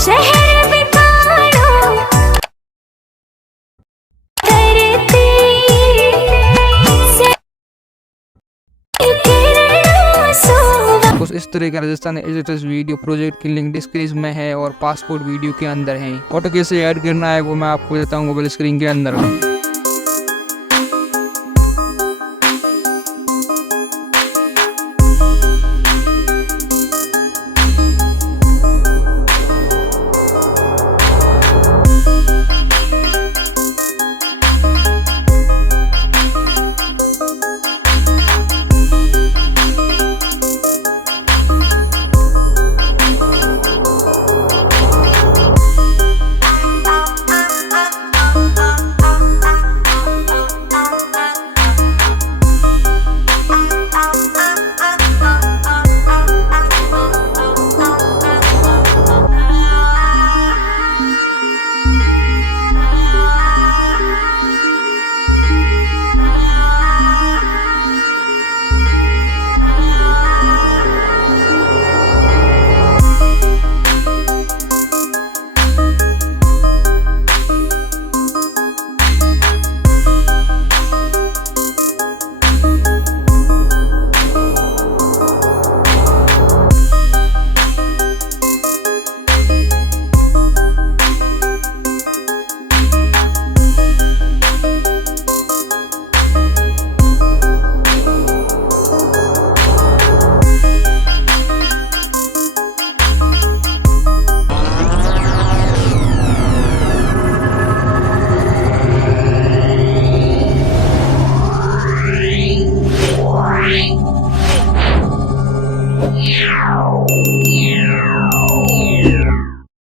शहर बिताना करते से किरणों सोवा। कुछ इस तरह का राजस्थानी एडिटर्स वीडियो प्रोजेक्ट की लिंक डिस्क्रिप्शन में है और पासपोर्ट वीडियो के अंदर है। फोटो कैसे ऐड करना है वो मैं आपको देता हूँ मोबाइल स्क्रीन के अंदर।